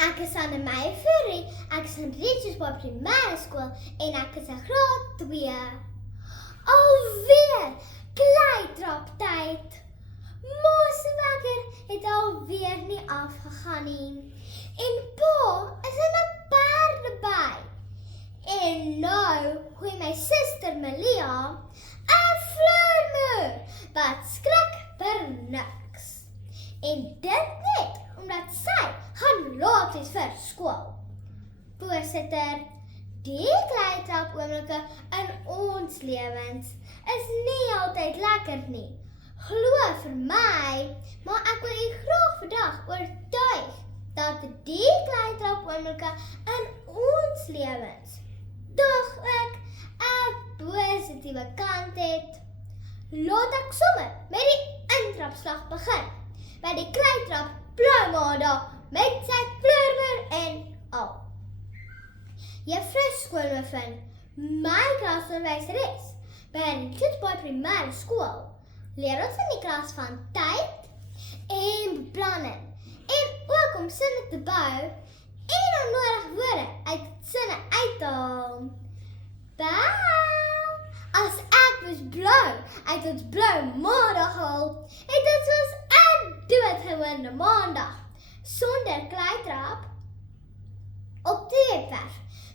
Ek is Anne-Marie Fourie, ek is in Richardsburg primêre skool en ek is in graad 2. Alweer kleitraptyd. Moswekker het alweer nie afgegaan nie. En pa is in 'n paardeby. En nou gooi my suster Melia 'n vloermuur wat skrik vir niks. En dit net omdat sy gaan laat is vir skool. Voorsitter, die kleitrapoomblikke in ons lewens is nie altyd lekker nie. Glo vir my, maar ek wil u graag vandag oortuig dat die kleitrapoomblikke in ons lewens tog ook 'n positiewe kant het. Laat ek sommer met die intrapslag begin. By die kleitrap bly Maandag met sy vloermuur en al. Juffrou Skoolhoven, my klasonderwyseres by Richardsburg primêre skool, leer ons in die klas van tyd en beplanning en ook om sinne te bou en onnodige woorde uit sinne uit te haal. As ek was blou uit ons blou Maandag haal, het dit soos 'n doodgewone Maandag sonder kleitrap. Op die webwerf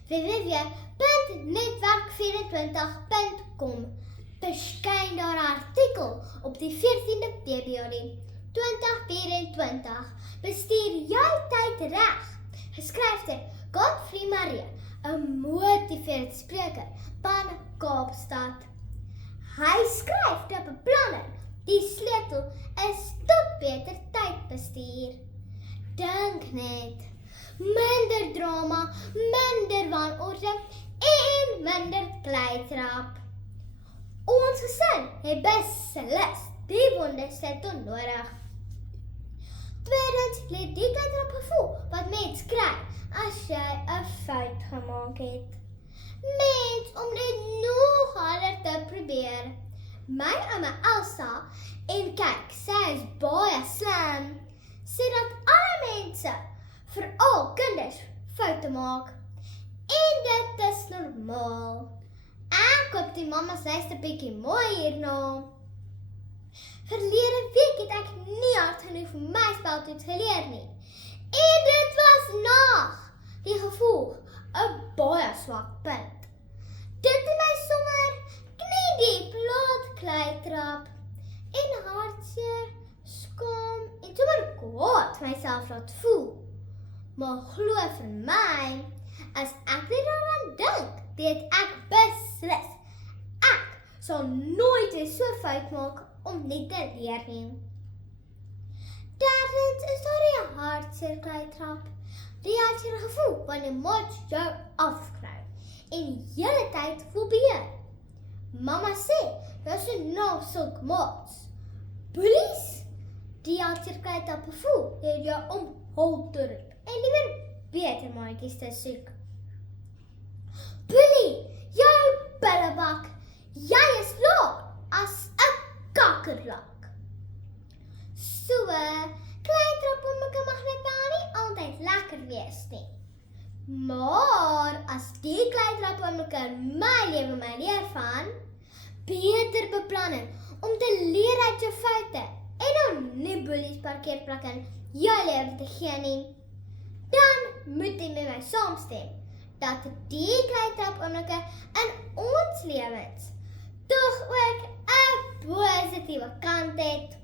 www.netwerk24.com verskyn daar 'n artikel op die 14de Februarie 2024. Bestuur jou tyd reg. Geskryf deur Godfrey Marie, 'n motiverende spreker van Kaapstad. Hy skryf dat beplanning die sleutel is tot beter tydbestuur. Dink net, minder drama, minder wanorde en minder kleitrap. Ons gesin het beslis die wondersleutel nodig. Tweedens, let die kleitrap gevoel wat mens kry as jy 'n fout gemaak het. Mens om dit nog harder te probeer. My ouma Elsa, en kyk, sy is baie slim, sê dat alle mense, veral kinders, foute maak. En dit is normaal. Ek koop die mama's lys 'n bietjie mooi hierna. Verlede week het ek nie hard genoeg vir my speltoets geleer nie. En dit was nag. Die gevolg, 'n baie swak punt. Dit het my sommer kniediep laat kleitrap en hartseer, skaam en sommer kwaad myself laat voel. Maar glo vir my, as ek nie daaraan dink, weet ek beslis. Ek sal nooit weer so fout maak om nie te leer nie. Derdens is daar die hartseer kleitrap. Die hartseer gevoel wanneer maats jou afkry en die hele tyd voel beheer. Mama sê, jy is nou sulk maats. Bullies, die hartseer kleitrap gevoel het jou om hulp te roep en liewer beter maatjies te soek. Bully, jou billebak, jy is laag as 'n kakkerlak. So, kleitrapoomblikke mag net nou nie altyd lekker wees nie. Maar as die kleitrapoomblikke in my lewe my leer van beter beplanning om te leer uit jou foute en om nie bullies parkeerplek in jou lewe te gee nie, dan moet jy met my saamstem dat die kleitrapoomblikke in ons lewens tog ook 'n positiewe kant het.